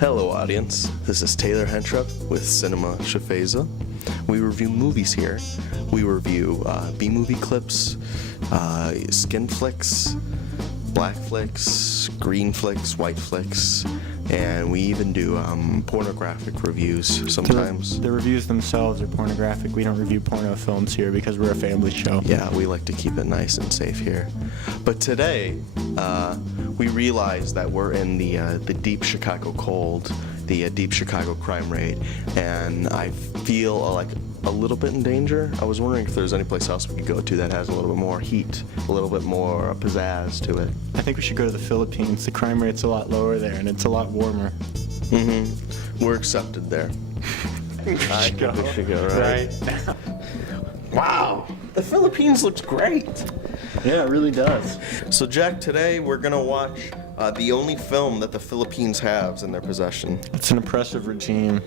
Hello audience, this is Taylor Hentrup with Cinema Schifezza. We review movies here. We review B-movie clips, skin flicks, black flicks, green flicks, white flicks, and we even do pornographic reviews sometimes. The reviews themselves are pornographic. We don't review porno films here because we're a family show. Yeah, we like to keep it nice and safe here. But today, we realize that we're in the deep Chicago cold, the deep Chicago crime rate, and I feel like a little bit in danger. I was wondering if there's any place else we could go to that has a little bit more heat, a little bit more pizzazz to it. I think we should go to the Philippines. The crime rate's a lot lower there, and it's a lot warmer. Mm-hmm. We're accepted there. We should go, right? Wow, the Philippines looks great. Yeah, it really does. So Jack, today we're gonna watch the only film that the Philippines has in their possession. It's an oppressive regime.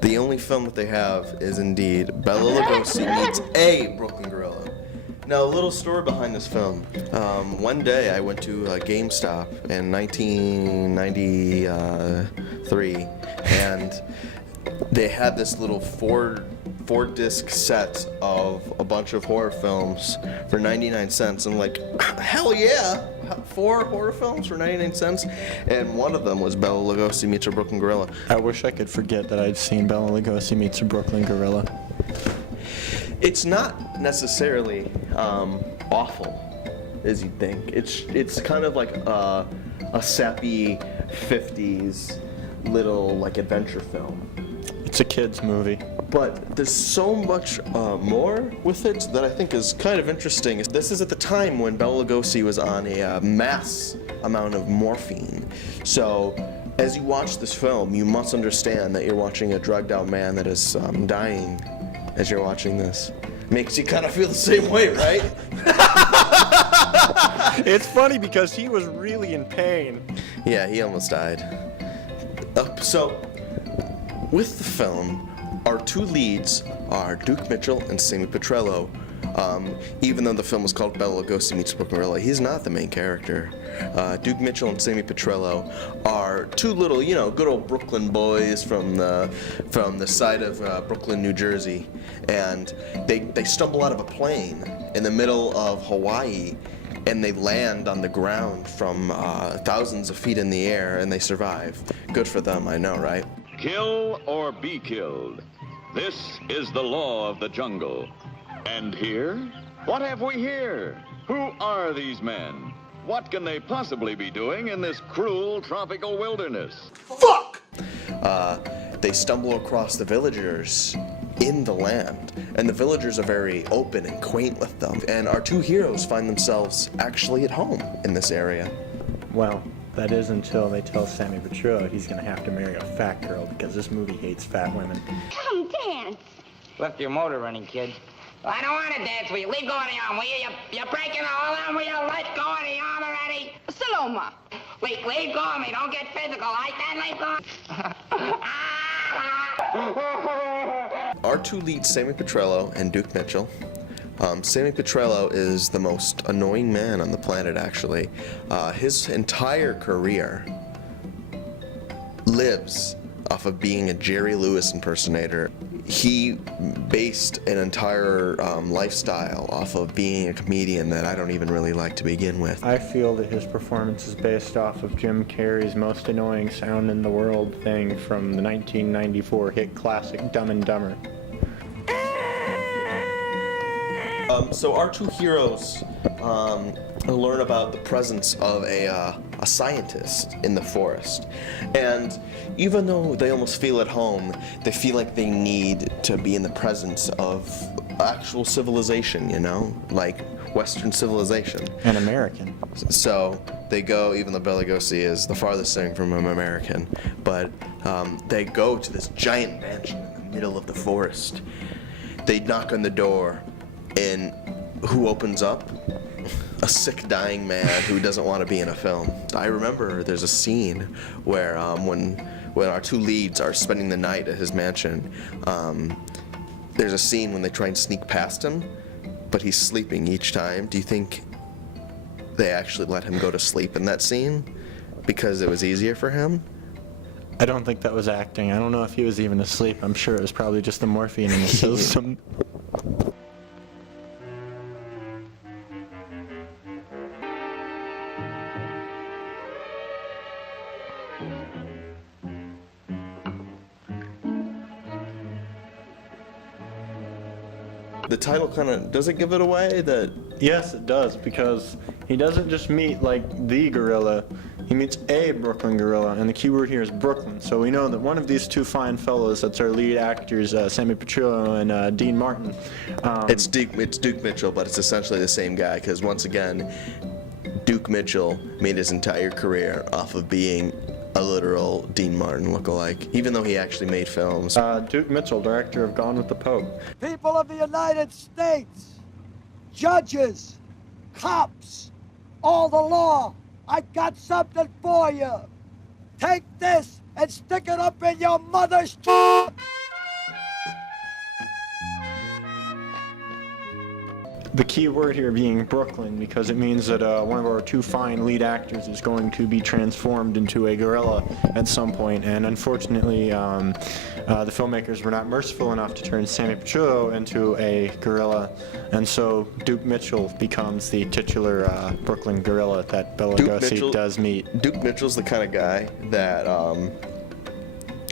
The only film that they have is indeed Bela Lugosi meets a Brooklyn Gorilla. Now, a little story behind this film. One day I went to a GameStop in 1993, and they had this little four-disc set of a bunch of horror films for 99 cents. I'm like, hell yeah! 4 horror films for 99 cents? And one of them was Bela Lugosi meets a Brooklyn Gorilla. I wish I could forget that I'd seen Bela Lugosi meets a Brooklyn Gorilla. It's not necessarily awful, as you'd think. It's kind of like a sappy 50s little like adventure film. It's a kid's movie. But there's so much more with it that I think is kind of interesting. This is at the time when Bela Lugosi was on a mass amount of morphine. So as you watch this film, you must understand that you're watching a drugged out man that is dying as you're watching this. Makes you kind of feel the same way, right? It's funny because he was really in pain. Yeah, he almost died. So with the film, our two leads are Duke Mitchell and Sammy Petrello. Even though the film was called Bela Lugosi meets Brooklyn Gorilla, he's not the main character. Duke Mitchell and Sammy Petrello are two little, good old Brooklyn boys from the side of Brooklyn, New Jersey, and they stumble out of a plane in the middle of Hawaii, and they land on the ground from thousands of feet in the air, and they survive. Good for them, I know, right? Kill or be killed. This is the law of the jungle. And here? What have we here? Who are these men? What can they possibly be doing in this cruel tropical wilderness? Fuck! They stumble across the villagers in the land, and the villagers are very open and quaint with them. And our two heroes find themselves actually at home in this area. Well, that is until they tell Sammy Petrello he's going to have to marry a fat girl because this movie hates fat women. Come dance. Left your motor running, kid. I don't want to dance with you. Leave go of the arm, will you? You're breaking the whole arm. Will you let go of the arm already? Saloma. Leave go of me. Don't get physical. Like that, leave go. Our two leads, Sammy Petrello and Duke Mitchell. Sammy Petrello is the most annoying man on the planet, actually. His entire career lives off of being a Jerry Lewis impersonator. He based an entire lifestyle off of being a comedian that I don't even really like to begin with. I feel that his performance is based off of Jim Carrey's most annoying sound in the world thing from the 1994 hit classic Dumb and Dumber. So our two heroes learn about the presence of a scientist in the forest, and even though they almost feel at home, they feel like they need to be in the presence of actual civilization, like Western civilization. An American. So they go, even though Bela Lugosi is the farthest thing from an American, but they go to this giant mansion in the middle of the forest. They knock on the door, and who opens up? A sick, dying man who doesn't want to be in a film. I remember there's a scene where when our two leads are spending the night at his mansion, there's a scene when they try and sneak past him, but he's sleeping each time. Do you think they actually let him go to sleep in that scene because it was easier for him? I don't think that was acting. I don't know if he was even asleep. I'm sure it was probably just the morphine in the system. The title kind of, does it give it away that... Yes, it does, because he doesn't just meet, like, the gorilla. He meets a Brooklyn gorilla, and the key word here is Brooklyn. So we know that one of these two fine fellows, that's our lead actors, Sammy Petrillo and Dean Martin. It's Duke Mitchell, but it's essentially the same guy, because once again, Duke Mitchell made his entire career off of being a literal Dean Martin lookalike, even though he actually made films. Duke Mitchell, director of Gone with the Pope. People of the United States, judges, cops, all the law, I got something for you. Take this and stick it up in your mother's... The key word here being Brooklyn, because it means that one of our two fine lead actors is going to be transformed into a gorilla at some point, and unfortunately the filmmakers were not merciful enough to turn Sammy Petrillo into a gorilla, and so Duke Mitchell becomes the titular Brooklyn gorilla that Bela Lugosi does meet. Duke Mitchell's the kind of guy that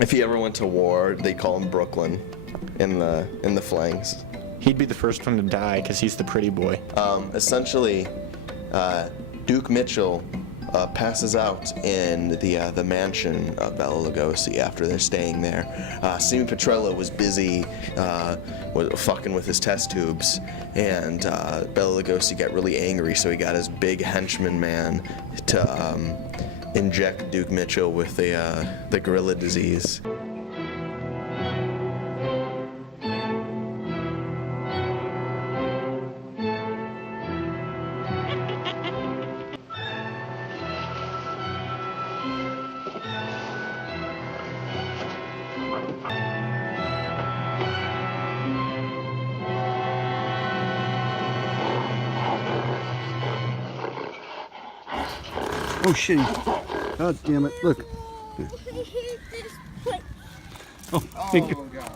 if he ever went to war, they'd call him Brooklyn in the flanks. He'd be the first one to die because he's the pretty boy. Essentially, Duke Mitchell passes out in the mansion of Bela Lugosi after they're staying there. Sammy Petrillo was busy fucking with his test tubes, and Bela Lugosi got really angry, so he got his big henchman man to inject Duke Mitchell with the gorilla disease. Oh shit. God damn it. Look. Oh, God.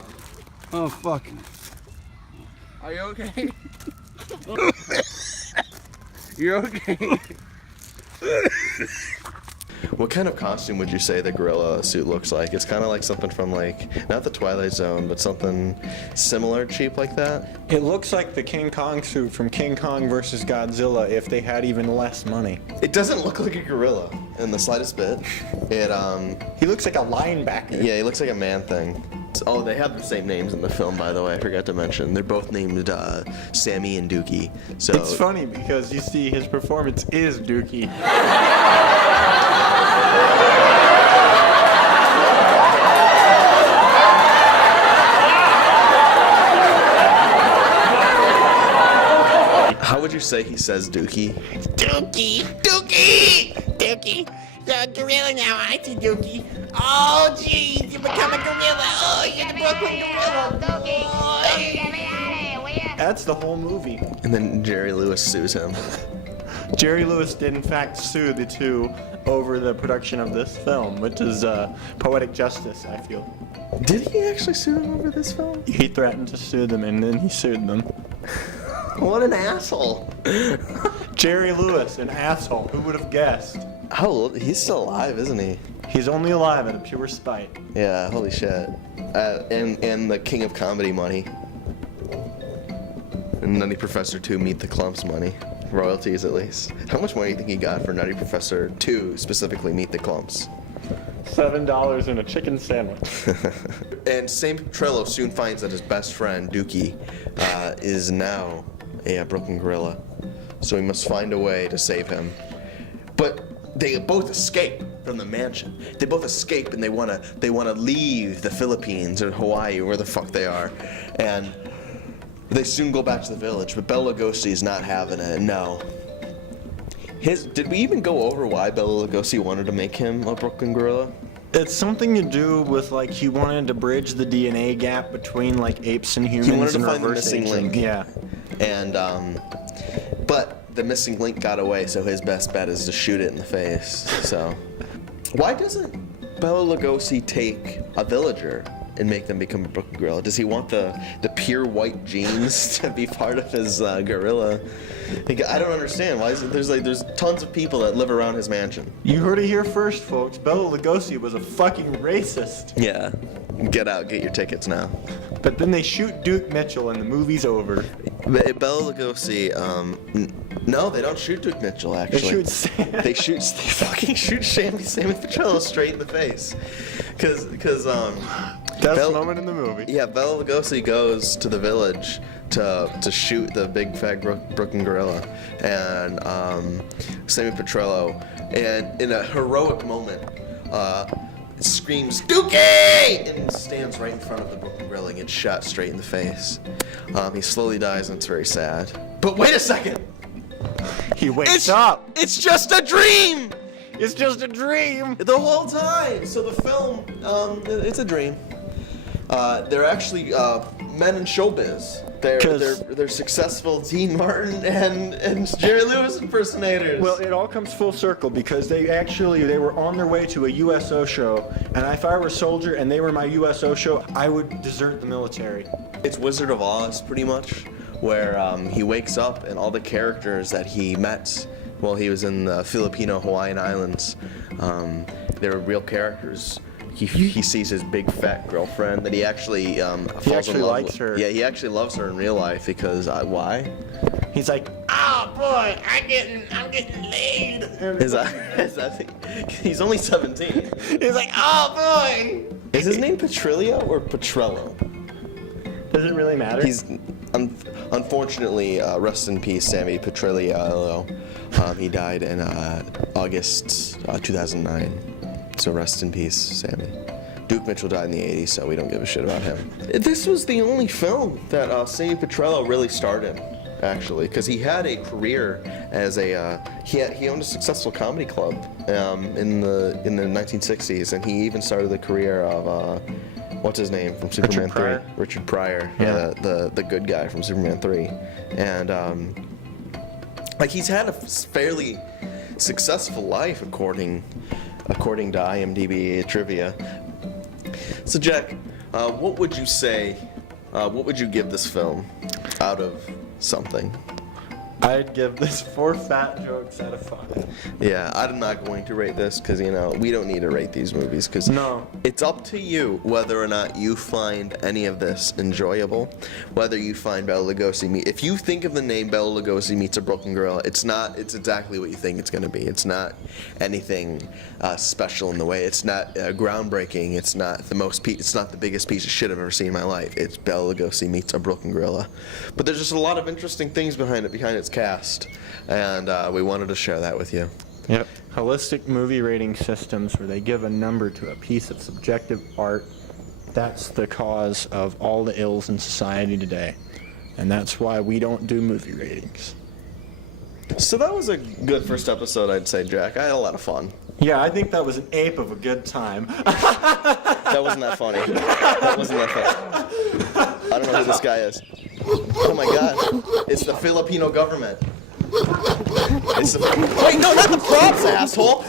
Oh fuck. Are you okay? You're okay. What kind of costume would you say the gorilla suit looks like? It's kind of like something from, like, not the Twilight Zone, but something similar, cheap like that? It looks like the King Kong suit from King Kong vs. Godzilla if they had even less money. It doesn't look like a gorilla in the slightest bit. He looks like a linebacker. Yeah, he looks like a man thing. Oh, they have the same names in the film, by the way. I forgot to mention. They're both named Sammy and Dookie. So it's funny because you see his performance is Dookie. How would you say he says Dookie? Dookie! Dookie! Dookie! You're a gorilla now, aren't you, Dookie? Oh, jeez, you become a gorilla! Oh, you're the Brooklyn gorilla! That's the whole movie. And then Jerry Lewis sues him. Jerry Lewis did in fact sue the two over the production of this film, which is poetic justice, I feel. Did he actually sue them over this film? He threatened to sue them and then he sued them. What an asshole. Jerry Lewis, an asshole. Who would have guessed? How old? He's still alive, isn't he? He's only alive out of pure spite. Yeah, holy shit. And the king of comedy money. And Nutty Professor 2 Meet the Clumps money. Royalties, at least. How much money do you think he got for Nutty Professor 2, specifically Meet the Clumps? $7 in a chicken sandwich. And Sammy Petrillo soon finds that his best friend, Dookie, is now a Brooklyn gorilla. So he must find a way to save him. But they both escape from the mansion. They both escape and they wanna leave the Philippines or Hawaii or where the fuck they are. And they soon go back to the village, but Bela Lugosi is not having it, no. Did we even go over why Bela Lugosi wanted to make him a Brooklyn gorilla? It's something to do with, like, he wanted to bridge the DNA gap between, like, apes and humans. He wanted to and find the reverse missing aging. link. Yeah. And, but the missing link got away, so his best bet is to shoot it in the face, so. Why doesn't Bela Lugosi take a villager and make them become a Brooklyn gorilla? Does he want the pure white genes to be part of his gorilla? I don't understand. Why is it, there's tons of people that live around his mansion. You heard it here first, folks. Bela Lugosi was a fucking racist. Yeah. Get out, get your tickets now. But then they shoot Duke Mitchell and the movie's over. Bela Lugosi, no, they don't shoot Duke Mitchell, actually. They fucking shoot Sammy Petrello straight in the face. That's the moment in the movie. Yeah, Bela Lugosi goes to the village to shoot the big fat Brooklyn gorilla, and Sammy Petrello, and in a heroic moment, screams "Dookie!" and stands right in front of the Brooklyn gorilla and gets shot straight in the face. He slowly dies, and it's very sad. But wait a second! He wakes up! It's just a dream! It's just a dream! The whole time! So the film, it's a dream. They're actually men in showbiz. They're successful Dean Martin and Jerry Lewis impersonators. Well, it all comes full circle because they were on their way to a USO show, and if I were a soldier and they were my USO show, I would desert the military. It's Wizard of Oz, pretty much, where he wakes up and all the characters that he met while he was in the Filipino-Hawaiian Islands, they were real characters. He sees his big fat girlfriend that he actually falls in love likes with. her. Yeah, he actually loves her in real life because why? He's like, Oh boy, I'm getting laid. He's only 17. He's like, oh boy. Is his name Petrillo or Petrello? does it really matter? He's unfortunately rest in peace, Sammy Petrillo. He died in August 2009. So rest in peace, Sammy. Duke Mitchell died in the 80s, so we don't give a shit about him. This was the only film that Sammy Petrello really started, actually, because he had a career as a he owned a successful comedy club in the 1960s, and he even started the career of what's his name from Superman 3? Richard Pryor. Yeah, the good guy from Superman 3, and like he's had a fairly successful life according to IMDb trivia. So Jack, what would you say, what would you give this film out of something? I'd give this 4 fat jokes out of 5. Yeah, I'm not going to rate this because, you know, we don't need to rate these movies because it's up to you whether or not you find any of this enjoyable, whether you find Bela Lugosi if you think of the name Bela Lugosi meets a Brooklyn Gorilla, it's exactly what you think it's going to be. It's not anything special in the way. It's not groundbreaking. It's not the biggest piece of shit I've ever seen in my life. It's Bela Lugosi meets a Brooklyn Gorilla. But there's just a lot of interesting things behind its cast, and we wanted to share that with you. Yep. Holistic movie rating systems where they give a number to a piece of subjective art. That's the cause of all the ills in society today. And that's why we don't do movie ratings. So that was a good first episode, I'd say, Jack. I had a lot of fun. Yeah, I think that was an ape of a good time. That wasn't that funny. That wasn't that funny. I don't know who this guy is. Oh my god. It's the Filipino government. Wait, no, not the props, asshole!